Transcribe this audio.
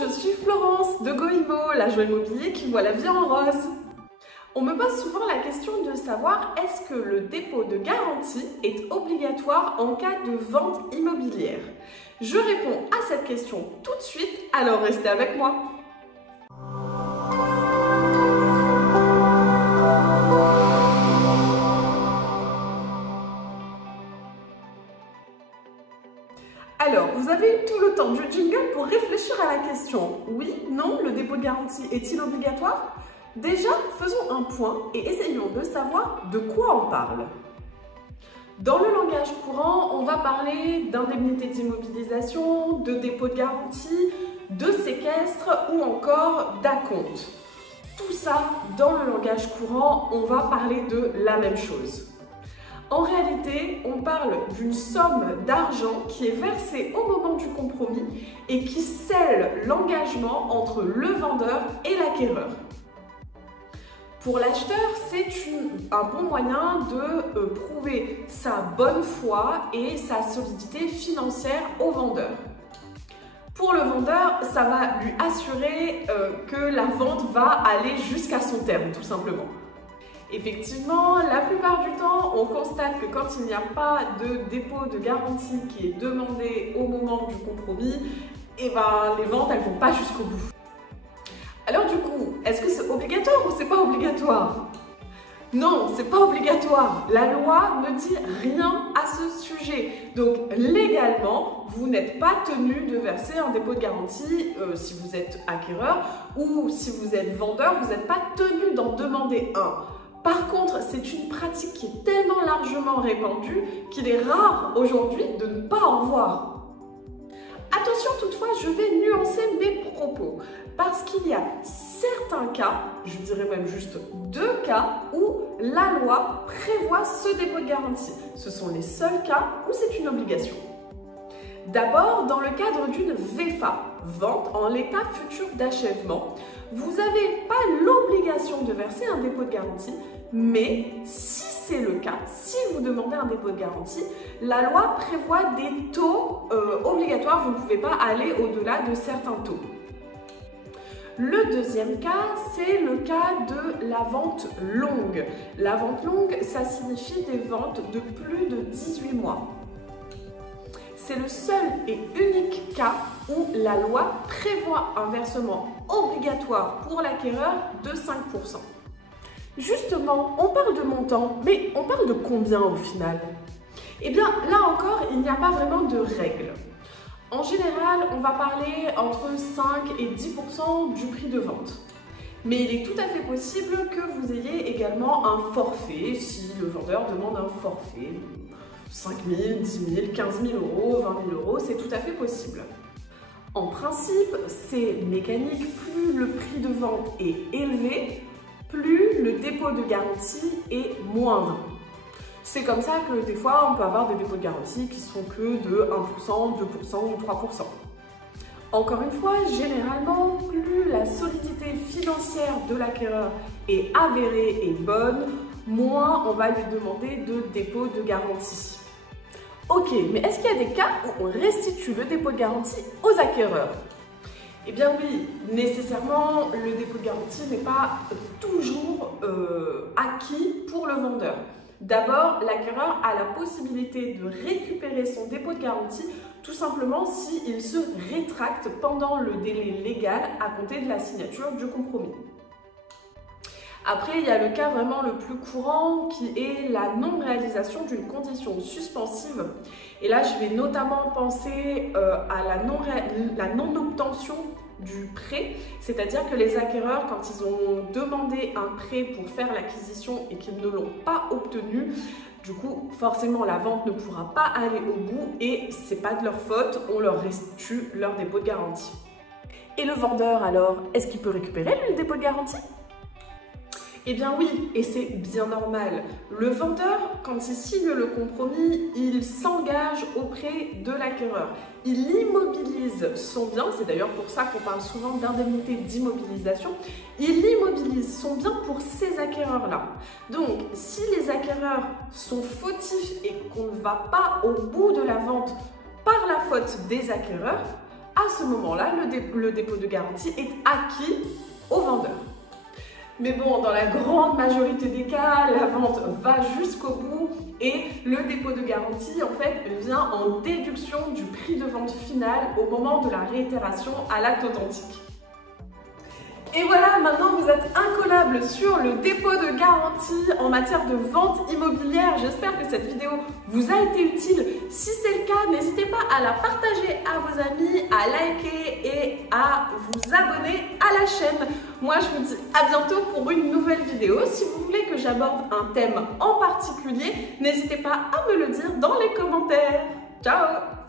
je suis Florence de GoImo, l'agent immobilier qui voit la vie en rose. On me pose souvent la question de savoir est-ce que le dépôt de garantie est obligatoire en cas de vente immobilière. Je réponds à cette question tout de suite, alors restez avec moi. Alors, vous avez eu tout le temps du jingle pour réfléchir à la question. Oui, non, le dépôt de garantie est-il obligatoire? Déjà, faisons un point et essayons de savoir de quoi on parle. Dans le langage courant, on va parler d'indemnité d'immobilisation, de dépôt de garantie, de séquestre ou encore d'acompte. Tout ça, dans le langage courant, on va parler de la même chose. En réalité, on parle d'une somme d'argent qui est versée au moment du compromis et qui scelle l'engagement entre le vendeur et l'acquéreur. Pour l'acheteur, c'est un bon moyen de prouver sa bonne foi et sa solidité financière au vendeur. Pour le vendeur, ça va lui assurer que la vente va aller jusqu'à son terme, tout simplement. Effectivement, la plupart du temps, on constate que quand il n'y a pas de dépôt de garantie qui est demandé au moment du compromis, les ventes, elles ne vont pas jusqu'au bout. Alors du coup, est-ce que c'est obligatoire ou c'est pas obligatoire? Non, c'est pas obligatoire. La loi ne dit rien à ce sujet. Donc légalement, vous n'êtes pas tenu de verser un dépôt de garantie si vous êtes acquéreur ou si vous êtes vendeur, vous n'êtes pas tenu d'en demander un. Par contre, c'est une pratique qui est tellement largement répandue qu'il est rare aujourd'hui de ne pas en voir. Attention toutefois, je vais nuancer mes propos parce qu'il y a certains cas, je dirais même juste 2 cas, où la loi prévoit ce dépôt de garantie. Ce sont les seuls cas où c'est une obligation. D'abord, dans le cadre d'une VFA, vente en l'état futur d'achèvement, vous n'avez pas l'obligation de verser un dépôt de garantie, mais si c'est le cas, si vous demandez un dépôt de garantie, la loi prévoit des taux obligatoires, vous ne pouvez pas aller au-delà de certains taux. Le deuxième cas, c'est le cas de la vente longue. La vente longue, ça signifie des ventes de plus de 18 mois. C'est le seul et unique cas où la loi prévoit un versement obligatoire pour l'acquéreur de 5%. Justement, on parle de montant, mais on parle de combien au final? Eh bien, là encore, il n'y a pas vraiment de règle. En général, on va parler entre 5 et 10% du prix de vente. Mais il est tout à fait possible que vous ayez également un forfait si le vendeur demande un forfait. 5 000, 10 000, 15 000 euros, 20 000 euros, c'est tout à fait possible. En principe, c'est mécanique, plus le prix de vente est élevé, plus le dépôt de garantie est moindre. C'est comme ça que des fois, on peut avoir des dépôts de garantie qui sont que de 1%, 2% ou 3%. Encore une fois, généralement, plus la solidité financière de l'acquéreur est avérée et bonne, moins on va lui demander de dépôt de garantie. Ok, mais est-ce qu'il y a des cas où on restitue le dépôt de garantie aux acquéreurs? Eh bien oui, nécessairement, le dépôt de garantie n'est pas toujours acquis pour le vendeur. D'abord, l'acquéreur a la possibilité de récupérer son dépôt de garantie tout simplement s'il se rétracte pendant le délai légal à compter de la signature du compromis. Après, il y a le cas vraiment le plus courant qui est la non-réalisation d'une condition suspensive. Et là, je vais notamment penser à la non-obtention du prêt, c'est-à-dire que les acquéreurs, quand ils ont demandé un prêt pour faire l'acquisition et qu'ils ne l'ont pas obtenu, du coup, forcément, la vente ne pourra pas aller au bout et c'est pas de leur faute, on leur restitue leur dépôt de garantie. Et le vendeur, alors, est-ce qu'il peut récupérer le dépôt de garantie? Eh bien oui, et c'est bien normal. Le vendeur, quand il signe le compromis, il s'engage auprès de l'acquéreur. Il immobilise son bien, c'est d'ailleurs pour ça qu'on parle souvent d'indemnité d'immobilisation. Il immobilise son bien pour ces acquéreurs-là. Donc, si les acquéreurs sont fautifs et qu'on ne va pas au bout de la vente par la faute des acquéreurs, à ce moment-là, le dépôt de garantie est acquis au vendeur. Mais bon, dans la grande majorité des cas, la vente va jusqu'au bout et le dépôt de garantie, en fait, vient en déduction du prix de vente final au moment de la réitération à l'acte authentique. Et voilà, maintenant vous êtes incollable sur le dépôt de garantie en matière de vente immobilière. J'espère que cette vidéo vous a été utile. Si c'est le cas, n'hésitez pas à la partager à vos amis, à liker et à vous abonner à la chaîne. Moi, je vous dis à bientôt pour une nouvelle vidéo. Si vous voulez que j'aborde un thème en particulier, n'hésitez pas à me le dire dans les commentaires. Ciao!